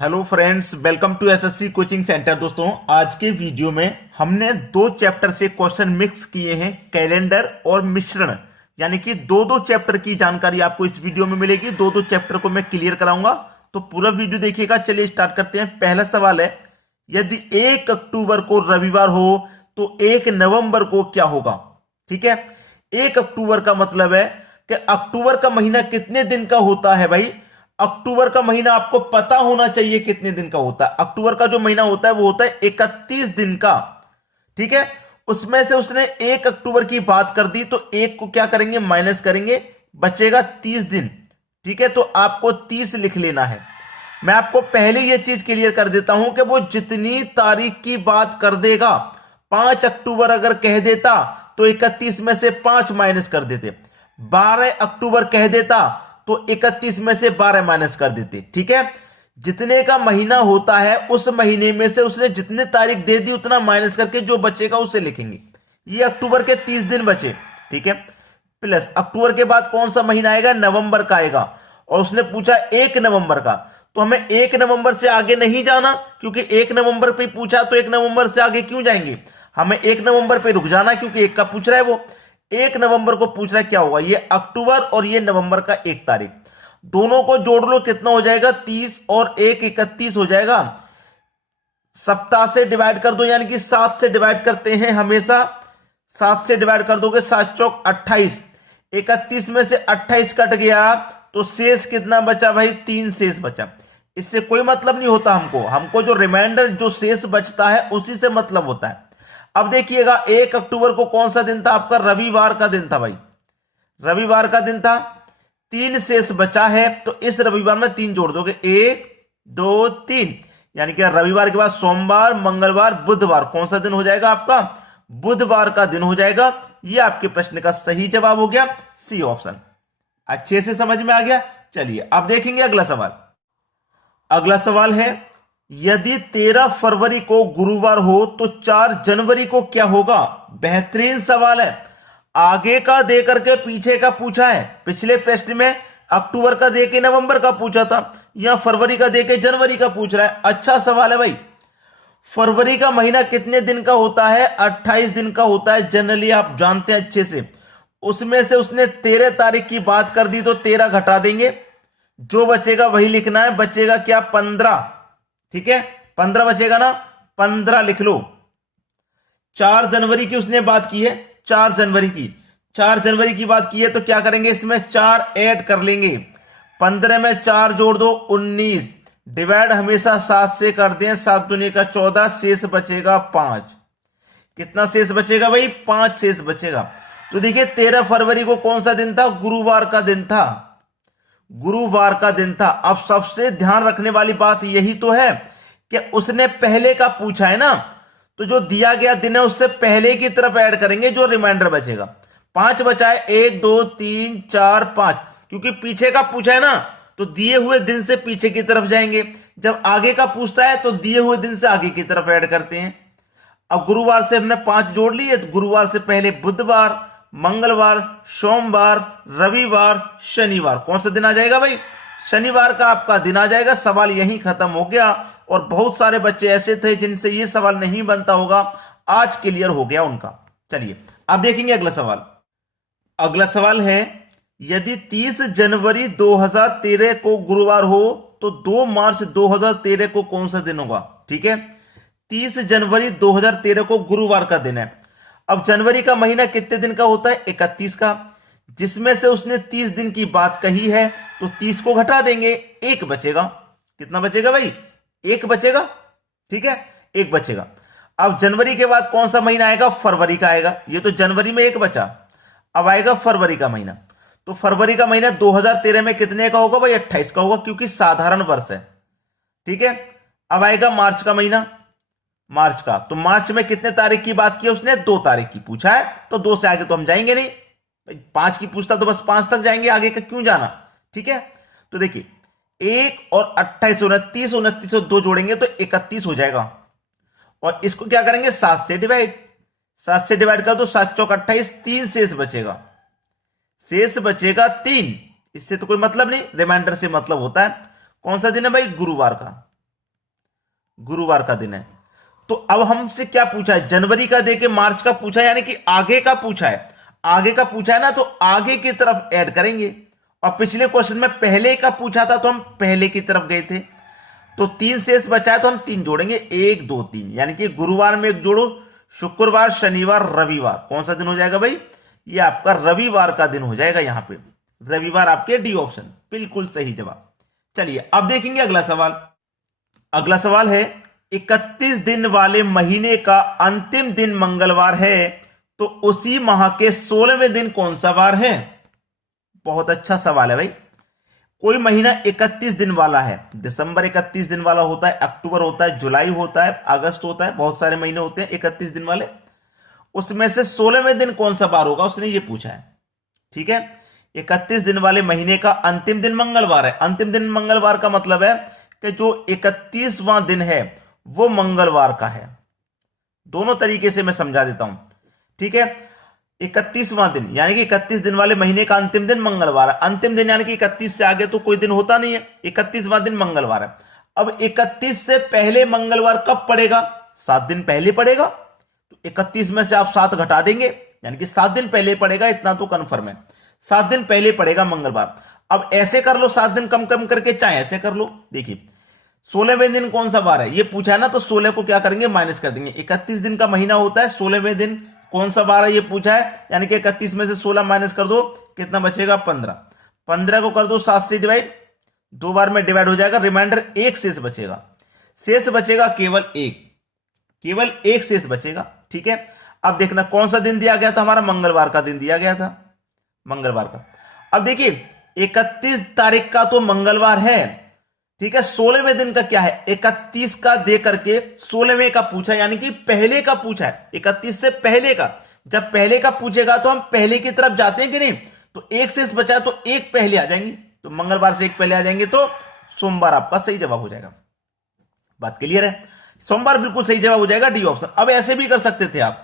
Hello friends, welcome to SSC coaching centre. दोस्तों, आज के वीडियो में हमने दो चैप्टर से क्वेश्चन मिक्स किए हैं, कैलेंडर और मिश्रण। यानी कि दो दो चैप्टर की जानकारी आपको इस वीडियो में मिलेगी। दो दो चैप्टर को मैं क्लियर कराऊंगा, तो पूरा वीडियो देखिएगा। चलिए स्टार्ट करते हैं। पहला सवाल है, यदि 1 अक्टूबर को रविवार हो तो 1 नवंबर को क्या होगा। ठीक है, 1 अक्टूबर का मतलब है कि अक्टूबर का महीना कितने दिन का होता है भाई। अक्टूबर का महीना आपको पता होना चाहिए कितने दिन का होता है। अक्टूबर का जो महीना होता है वो होता है 31 दिन का। ठीक है, उसमें से उसने 1 अक्टूबर की बात कर दी, तो एक को क्या करेंगे, माइनस करेंगे, बचेगा 30 दिन। ठीक है, तो आपको 30 लिख लेना है। मैं आपको पहले यह चीज क्लियर कर देता हूं कि वो जितनी तारीख की बात कर देगा, 5 अक्टूबर अगर कह देता तो 31 में से 5 माइनस कर देते। 12 अक्टूबर कह देता तो 31 में से 12 माइनस कर देते। ठीक है, जितने का महीना होता है उस महीने में से उसने जितने तारीख दे दी उतना माइनस करके जो बचेगा उसे लिखेंगे। ये अक्टूबर के 30 दिन बचे। ठीक है, प्लस अक्टूबर के बाद कौन सा महीना आएगा, नवंबर का आएगा। और उसने पूछा 1 नवंबर का, तो हमें 1 नवंबर से आगे नहीं जाना, क्योंकि 1 नवंबर पे पूछा, तो 1 नवंबर से आगे क्यों जाएंगे। हमें 1 नवंबर पे रुक जाना, क्योंकि 1 का पूछ रहा है वो। 1 नवंबर को पूछ रहा है क्या होगा, ये अक्टूबर और ये नवंबर का 1 तारीख। दोनों को जोड़ लो, कितना हो जाएगा, 30 और 1 31 हो जाएगा। सप्ताह से डिवाइड कर दो, यानी कि 7 से डिवाइड करते हैं हमेशा। 7 से डिवाइड कर दोगे, 7 चौक 28। 31 में से 28 कट गया तो शेष कितना बचा भाई, 3 शेष बचा। इससे कोई मतलब नहीं होता हमको जो रिमाइंडर जो शेष बचता है उसी से मतलब होता है। अब देखिएगा, 1 अक्टूबर को कौन सा दिन था आपका, रविवार का दिन था भाई। रविवार का दिन था, 3 शेष बचा है, तो इस रविवार में 3 जोड़ दोगे, 1 2 3, यानी कि रविवार के बाद सोमवार, मंगलवार, बुधवार, कौन सा दिन हो जाएगा आपका, बुधवार का दिन हो जाएगा। यह आपके प्रश्न का सही जवाब हो गया, सी ऑप्शन। अच्छे से समझ में आ गया। चलिए अब देखेंगे अगला सवाल। अगला सवाल है, यदि 13 फरवरी को गुरुवार हो तो 4 जनवरी को क्या होगा। बेहतरीन सवाल है। आगे का दे करके पीछे का पूछा है। पिछले प्रश्न में अक्टूबर का दे के नवंबर का पूछा था, यहां फरवरी का दे के जनवरी का पूछ रहा है। अच्छा सवाल है भाई। फरवरी का महीना कितने दिन का होता है, 28 दिन का होता है जनरली, आप जानते हैं अच्छे से। उसमें से उसने 13 तारीख की बात कर दी, तो 13 घटा देंगे, जो बचेगा वही लिखना है। बचेगा क्या, 15। ठीक है, 15 बचेगा ना, 15 लिख लो। 4 जनवरी की उसने बात की है, 4 जनवरी की, 4 जनवरी की बात की है, तो क्या करेंगे, इसमें 4 ऐड कर लेंगे। 15 में 4 जोड़ दो, 19। डिवाइड हमेशा 7 से कर दें, 7 दूनी का 14, शेष बचेगा 5। कितना शेष बचेगा भाई, 5 शेष बचेगा। तो देखिए 13 फरवरी को कौन सा दिन था, गुरुवार का दिन था। गुरुवार का दिन था। अब सबसे ध्यान रखने वाली बात यही तो है कि उसने पहले का पूछा है ना, तो जो दिया गया दिन है उससे पहले की तरफ ऐड करेंगे, जो रिमाइंडर बचेगा। 5 बचा है, 1 2 3 4 5, क्योंकि पीछे का पूछा है ना, तो दिए हुए दिन से पीछे की तरफ जाएंगे। जब आगे का पूछता है तो दिए हुए दिन से आगे की तरफ ऐड करते हैं। अब गुरुवार से हमने 5 जोड़ लिए, तो गुरुवार से पहले बुधवार, मंगलवार, सोमवार, रविवार, शनिवार, कौन सा दिन आ जाएगा भाई, शनिवार का आपका दिन आ जाएगा। सवाल यहीं खत्म हो गया। और बहुत सारे बच्चे ऐसे थे जिनसे ये सवाल नहीं बनता होगा, आज क्लियर हो गया उनका। चलिए अब देखेंगे अगला सवाल। अगला सवाल है, यदि 30 जनवरी 2013 को गुरुवार हो तो 2 मार्च 2013 को कौन सा दिन होगा। ठीक है, 30 जनवरी 2013 को गुरुवार का दिन है। अब जनवरी का महीना कितने दिन का होता है, 31 का, जिसमें से उसने 30 दिन की बात कही है, तो 30 को घटा देंगे, 1 बचेगा। कितना बचेगा भाई, 1 बचेगा। ठीक है, 1 बचेगा। अब जनवरी के बाद कौन सा महीना आएगा, फरवरी का आएगा। ये तो जनवरी में 1 बचा, अब आएगा फरवरी का महीना। तो फरवरी का महीना 2013 में कितने का होगा भाई, 28 का होगा, क्योंकि साधारण वर्ष है। ठीक है, अब आएगा मार्च का महीना, मार्च का। तो मार्च में कितने तारीख की बात की उसने, 2 तारीख की पूछा है, तो 2 से आगे तो हम जाएंगे नहीं भाई। 5 की पूछता तो बस 5 तक जाएंगे, आगे का क्यों जाना। ठीक है, तो देखिए 1 और 28 29, 29 और 2 जोड़ेंगे तो 31 हो जाएगा। और इसको क्या करेंगे, 7 से डिवाइड, 7 से डिवाइड कर दो, 7 चौक 28, 3 शेष बचेगा, शेष बचेगा 3। इससे तो कोई मतलब नहीं, रिमाइंडर से मतलब होता है। कौन सा दिन है भाई, गुरुवार का। गुरुवार का दिन है। तो अब हमसे क्या पूछा है, जनवरी का देके मार्च का पूछा है, यानी कि आगे का पूछा है। आगे का पूछा है ना, तो आगे की तरफ ऐड करेंगे। और पिछले क्वेश्चन में पहले का पूछा था तो हम पहले की तरफ गए थे। तो 3 शेष बचा है तो हम 3 जोड़ेंगे, 1 2 3, यानी कि गुरुवार में 1 जोड़ो, शुक्रवार शनिवार रविवार, कौन सा दिन हो जाएगा भाई, ये आपका रविवार का दिन हो जाएगा। यहां पे रविवार आपके डी ऑप्शन बिल्कुल सही जवाब। चलिए अब देखेंगे अगला सवाल। अगला सवाल है 31 दिन वाले महीने का अंतिम दिन मंगलवार है, तो उसी माह के 16वें दिन कौन सा वार है। बहुत अच्छा सवाल है भाई। कोई महीना 31 दिन वाला है, दिसंबर 31 दिन वाला होता है, अक्टूबर होता है, जुलाई होता है, अगस्त होता है, बहुत सारे महीने होते हैं 31 दिन वाले। उसमें से 16वें दिन कौन सा वार होगा, उसने ये पूछा है। ठीक है, 31 दिन वाले महीने का अंतिम दिन मंगलवार है। अंतिम दिन मंगलवार का मतलब है कि जो 31वां दिन है वो मंगलवार का है। दोनों तरीके से मैं समझा देता हूं। ठीक है, 31वां दिन यानी कि 31 दिन वाले महीने का अंतिम दिन मंगलवार है। अंतिम दिन यानी कि 31 से आगे तो कोई दिन होता नहीं है, 31वां दिन मंगलवार है। अब 31 से पहले मंगलवार कब पड़ेगा, 7 दिन पहले पड़ेगा। तो 31 में से आप 7 घटा देंगे, यानी कि 7 दिन पहले पड़ेगा, इतना तो कंफर्म है, 7 दिन पहले पड़ेगा मंगलवार। अब ऐसे कर लो, 7 दिन कम कम करके, चाहे ऐसे कर लो। देखिए 16वें दिन कौन सा वार है ये पूछा है ना, तो 16 को क्या करेंगे, माइनस कर देंगे। 31 दिन का महीना होता है, 16वें दिन कौन सा वार है ये पूछा है, यानी कि 31 में से 16 माइनस कर दो, कितना बचेगा 15। 15 को कर दो 7 से डिवाइड, 2 बार में डिवाइड हो जाएगा, रिमाइंडर 1 शेष बचेगा। शेष बचेगा केवल 1, केवल 1 शेष बचेगा। ठीक है, अब देखना कौन सा दिन दिया गया था, हमारा मंगलवार का दिन दिया गया था, मंगलवार का। अब देखिए 31 तारीख का तो मंगलवार है, ठीक है। 16वें दिन का क्या है, 31 का दे करके 16वें का पूछा, यानी कि पहले का पूछा है, 31 से पहले का। जब पहले का पूछेगा तो हम पहले की तरफ जाते हैं कि नहीं, तो 1 शेष बचा तो 1 पहले आ जाएंगे, तो मंगलवार से 1 पहले आ जाएंगे, तो सोमवार आपका सही जवाब हो जाएगा। बात क्लियर है, सोमवार बिल्कुल सही जवाब हो जाएगा, डी ऑप्शन। अब ऐसे भी कर सकते थे आप,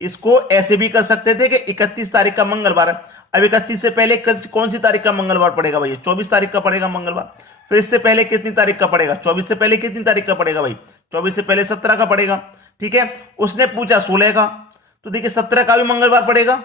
इसको ऐसे भी कर सकते थे कि 31 तारीख का मंगलवार है। अब 31 से पहले कौन सी तारीख का मंगलवार पड़ेगा भाई, 24 तारीख का पड़ेगा मंगलवार। फिर इससे पहले कितनी तारीख का पड़ेगा, 24 से पहले कितनी तारीख का पड़ेगा भाई, 24 से पहले 17 का पड़ेगा। ठीक है, उसने पूछा 16 का, तो देखिए 17 का भी मंगलवार पड़ेगा,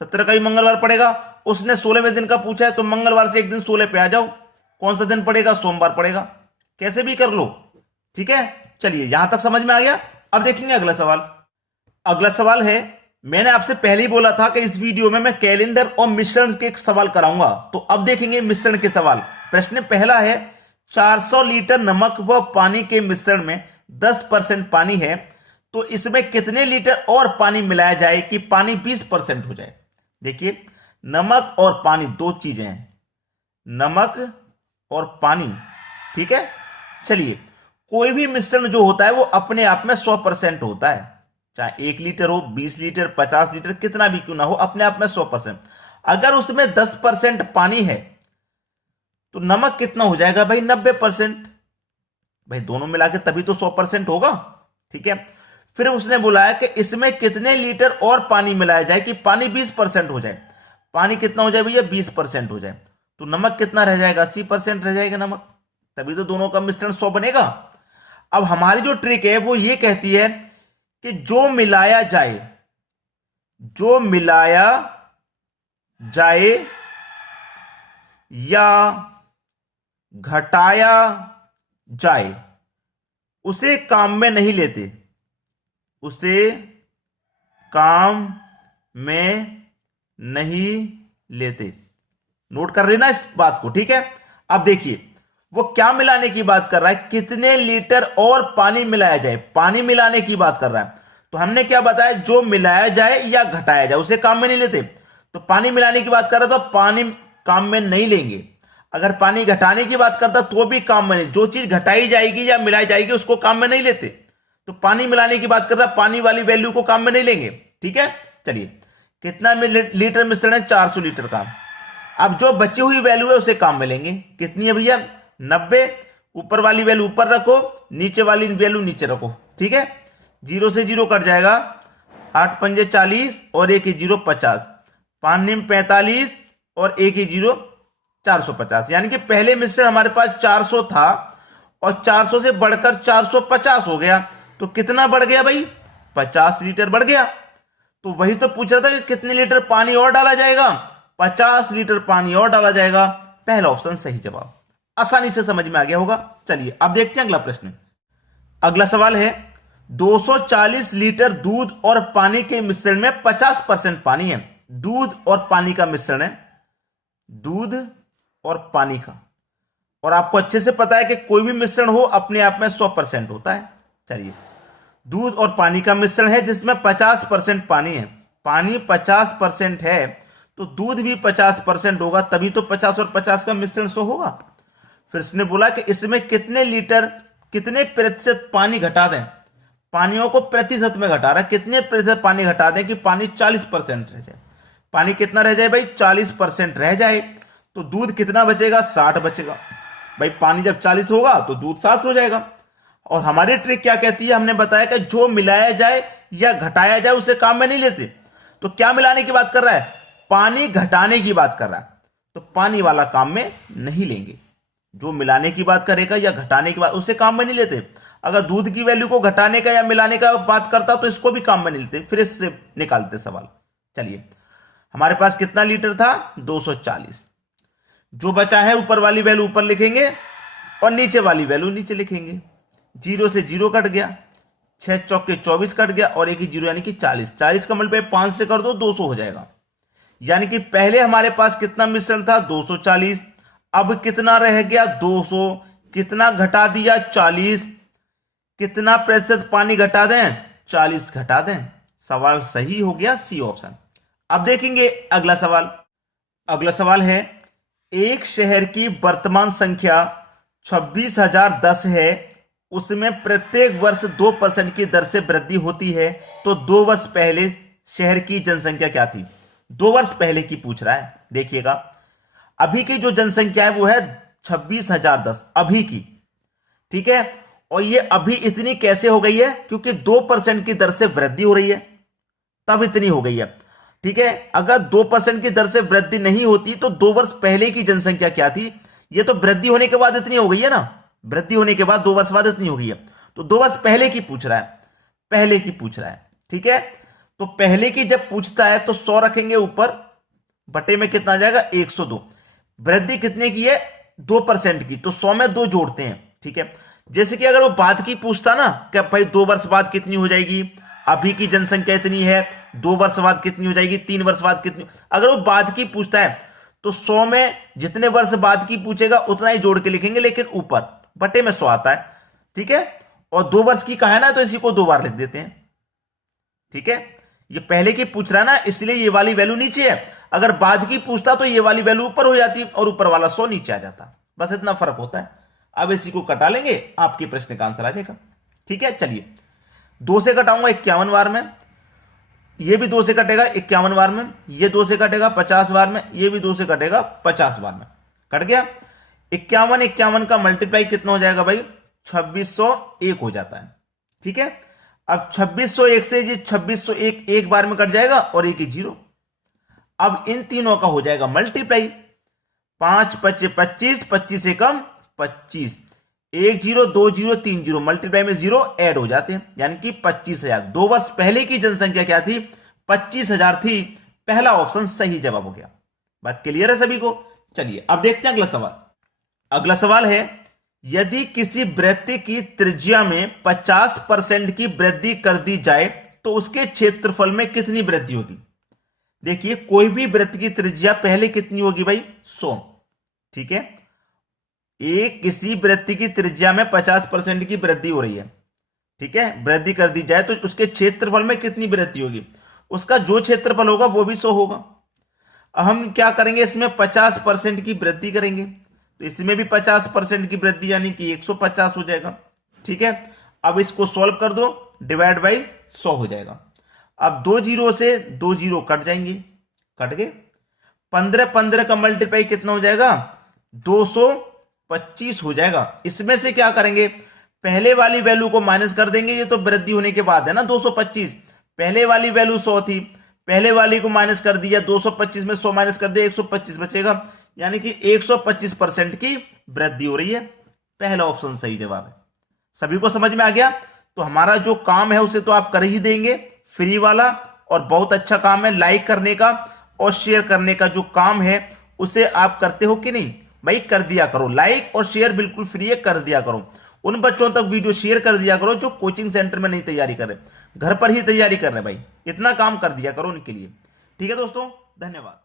17 का भी मंगलवार पड़ेगा। उसने 16वें दिन का पूछा है, तो मंगलवार से एक दिन 16 पे आ जाओ, कौन सा दिन पड़ेगा, सोमवार पड़ेगा। कैसे भी कर लो, ठीक है। चलिए यहां तक समझ में आ गया। अब देखेंगे अगला सवाल। अगला सवाल है, मैंने आपसे पहले ही बोला था कि इस वीडियो में मैं कैलेंडर और मिश्रण के एक सवाल कराऊंगा, तो अब देखेंगे मिश्रण के सवाल। प्रश्न पहला है, 400 लीटर नमक व पानी के मिश्रण में 10% पानी है, तो इसमें कितने लीटर और पानी मिलाया जाए कि पानी 20% हो जाए। देखिए नमक और पानी दो चीजें हैं, नमक और पानी, ठीक है। चलिए कोई भी मिश्रण जो होता है वो अपने आप में 100% होता है, चाहे 1 लीटर हो, 20 लीटर, 50 लीटर, कितना भी क्यों ना हो, अपने आप में 100%। अगर उसमें 10% पानी है तो नमक कितना हो जाएगा भाई, 90%। भाई दोनों मिला के तभी तो 100% होगा, ठीक है। फिर उसने बुलाया कि इसमें कितने लीटर और पानी मिलाया जाए कि पानी 20% हो जाए। पानी कितना हो जाए भैया, 20% हो जाए, तो नमक कितना रह जाएगा, 80% रह जाएगा नमक, तभी तो दोनों का मिश्रण 100 बनेगा। अब हमारी जो ट्रिक है वो ये कहती है कि जो मिलाया जाए, जो मिलाया जाए या घटाया जाए उसे काम में नहीं लेते, उसे काम में नहीं लेते। नोट कर लेना इस बात को, ठीक है। अब देखिए वो क्या मिलाने की बात कर रहा है, कितने लीटर और पानी मिलाया जाए, पानी मिलाने की बात कर रहा है। तो हमने क्या बताया, जो मिलाया जाए या घटाया जाए उसे काम में नहीं लेते, तो पानी मिलाने की बात कर रहा है तो पानी काम में नहीं लेंगे। अगर पानी घटाने की बात करता तो भी काम में नहीं, जो चीज घटाई जाएगी या मिलाई जाएगी उसको काम में नहीं लेते। तो पानी मिलाने की बात कर रहा है, पानी वाली वैल्यू को काम में नहीं लेंगे, ठीक है। चलिए कितना लीटर मिश्रण है, 400 लीटर का। अब जो बची हुई वैल्यू है उसे काम में लेंगे, कितनी है भैया, 90। ऊपर वाली वैल्यू ऊपर रखो, नीचे वाली वैल्यू नीचे रखो, ठीक है। 0 से 0 कट जाएगा, 8 पंजे 40 और 1 0 50, 5 निम 45 और 1 0 450। यानी कि पहले मिश्रण हमारे पास 400 था और 400 से बढ़कर 450 हो गया, तो कितना बढ़ गया भाई? 50 लीटर बढ़ गया। तो वही तो पूछ रहा था कि कितने लीटर पानी और डाला जाएगा? 50 लीटर पानी और डाला जाएगा। पहला ऑप्शन सही जवाब। आसानी से समझ में आ गया होगा। चलिए अब देखते हैं अगला प्रश्न। अगला सवाल है 240 लीटर दूध और पानी के मिश्रण में 50% पानी है। दूध और पानी का मिश्रण है, दूध और पानी का, और आपको अच्छे से पता है कि कोई भी मिश्रण हो अपने आप में 100% होता है। चलिए, दूध और पानी का मिश्रण है जिसमें 50% पानी है। पानी 50% है तो दूध भी 50% होगा, तभी तो 50 और 50 का मिश्रण 100 होगा। फिर उसने बोला कि इसमें कितने प्रतिशत पानी घटा दें। पानियों को प्रतिशत में घटा रहा है, कितने प्रतिशत पानी घटा दें कि पानी 40% रह जाए। पानी कितना रह जाए भाई? 40% रह जाए तो दूध कितना बचेगा? 60 बचेगा। भाई पानी जब 40 होगा तो दूध 60 हो जाएगा। और हमारी ट्रिक क्या कहती है? हमने बताया कि जो मिलाया जाए या घटाया जाए उसे काम में नहीं लेते। तो क्या मिलाने की बात कर रहा है? पानी घटाने की बात कर रहा है, तो पानी वाला काम में नहीं लेंगे। जो मिलाने की बात करेगा या घटाने की बात, उसे काम में नहीं लेते। अगर दूध की वैल्यू को घटाने का या मिलाने का बात करता तो इसको भी काम में नहीं लेते, फिर इससे निकालते सवाल। चलिए, हमारे पास कितना लीटर था? 240। जो बचा है ऊपर वाली वैल्यू ऊपर लिखेंगे और नीचे वाली वैल्यू नीचे लिखेंगे। 0 से 0 कट गया, 6 चौके 24 कट गया और एक ही 0 यानी कि 40। 40 का मल्टीप्लाई 5 से कर दो, 200 हो जाएगा। यानी कि पहले हमारे पास कितना मिश्रण था? 240। अब कितना रह गया? 200। कितना घटा दिया? 40। कितना प्रतिशत पानी घटा दें? 40 घटा दें। सवाल सही हो गया, सी ऑप्शन। अब देखेंगे अगला सवाल। अगला सवाल है एक शहर की वर्तमान संख्या 26,010 है, उसमें प्रत्येक वर्ष 2% की दर से वृद्धि होती है, तो 2 वर्ष पहले शहर की जनसंख्या क्या थी? 2 वर्ष पहले की पूछ रहा है। देखिएगा, अभी की जो जनसंख्या है वो है 26,010 अभी की, ठीक है। और ये अभी इतनी कैसे हो गई है? क्योंकि 2% की दर से वृद्धि हो रही है, तब इतनी हो गई है, ठीक है। अगर 2% की दर से वृद्धि नहीं होती तो 2 वर्ष पहले की जनसंख्या क्या थी? ये तो वृद्धि होने के बाद इतनी हो गई है ना, वृद्धि होने के बाद 2 वर्ष बाद इतनी हो गई है, तो 2 वर्ष पहले की पूछ रहा है, पहले की पूछ रहा है, ठीक है। तो पहले की जब पूछता है तो 100 रखेंगे ऊपर, बटे में कितना आ जाएगा? 102। वृद्धि कितने की है? 2% की, तो 100 में 2 जोड़ते हैं, ठीक है। जैसे कि अगर वो बाद की पूछता ना कि भाई 2 वर्ष बाद कितनी हो जाएगी, अभी की जनसंख्या इतनी है, 2 वर्ष बाद कितनी हो जाएगी, 3 वर्ष बाद कितनी, अगर वो बाद की पूछता है तो 100 में जितने वर्ष बाद की पूछेगा उतना ही जोड़ के लिखेंगे, लेकिन ऊपर बटे में 100 आता है, ठीक है। और 2 वर्ष की कहा है ना, तो इसी को 2 बार लिख देते हैं, ठीक है। ये पहले की पूछ रहा है ना, इसलिए ये वाली वैल्यू नीचे है। अगर बाद की पूछता तो ये वाली वैल्यू ऊपर हो जाती और ऊपर वाला 100 नीचे आ जाता, बस इतना फर्क होता है। अब इसी को कटा लेंगे, आपके प्रश्न का आंसर आ जाएगा, ठीक है। चलिए, 2 से कटाऊंगा 51 बार में, ये भी 2 से कटेगा 51 बार में, ये 2 से कटेगा 50 बार में, ये भी 2 से कटेगा 50 बार में, कट गया। 51 का मल्टीप्लाई कितना हो जाएगा भाई? 2601 हो जाता है, ठीक है। अब 2601 से ये 2601 एक बार में कट जाएगा और एक ही 0। अब इन तीनों का हो जाएगा मल्टीप्लाई, 5 5 25, 25 से कम 25, 1 0 2 0 3 0, मल्टीप्लाई में 0 ऐड हो जाते हैं, यानी कि 25,000। 2 वर्ष पहले की जनसंख्या क्या थी? 25,000 थी। पहला ऑप्शन सही जवाब हो गया। बात क्लियर है सभी को? चलिए अब देखते हैं अगला सवाल। अगला सवाल है यदि किसी वृत्त की त्रिज्या में 50% की वृद्धि कर दी जाए तो उसके क्षेत्रफल में कितनी वृद्धि होगी? देखिए, कोई भी वृत्त की त्रिज्या पहले कितनी होगी भाई? 100, ठीक है। एक किसी वृत्त की त्रिज्या में 50% की वृद्धि हो रही है, ठीक है, वृद्धि कर दी जाए तो उसके क्षेत्रफल में कितनी वृद्धि होगी? उसका जो क्षेत्रफल होगा वो भी 100 होगा। अब हम क्या करेंगे, इसमें 50% की वृद्धि करेंगे, तो इसमें भी 50% की वृद्धि यानी कि 150 हो जाएगा, ठीक है। अब इसको सॉल्व कर दो, डिवाइड बाई 100 हो जाएगा। अब 2 0 से 2 0 कट जाएंगे, कट गए। 15 का मल्टीप्लाई कितना हो जाएगा? 225 हो जाएगा। इसमें से क्या करेंगे, पहले वाली वैल्यू को माइनस कर देंगे, ये तो वृद्धि होने के बाद है ना 225। पहले वाली वैल्यू 100 थी, पहले वाली को माइनस कर दिया, 225 में 100 माइनस कर दिया, 125 बचेगा, यानी कि 125% की वृद्धि हो रही है, पहला ऑप्शन सही जवाब है। सभी को समझ में आ गया? तो हमारा जो काम है उसे तो आप कर ही देंगे, फ्री वाला, और बहुत अच्छा काम है लाइक करने का और शेयर करने का जो काम है उसे आप करते हो कि नहीं भाई? कर दिया करो। लाइक और शेयर बिल्कुल फ्री है, कर दिया करो। उन बच्चों तक वीडियो शेयर कर दिया करो जो कोचिंग सेंटर में नहीं तैयारी कर रहे, घर पर ही तैयारी कर रहे भाई। इतना काम कर दिया करो उनके लिए। ठीक है दोस्तों, धन्यवाद।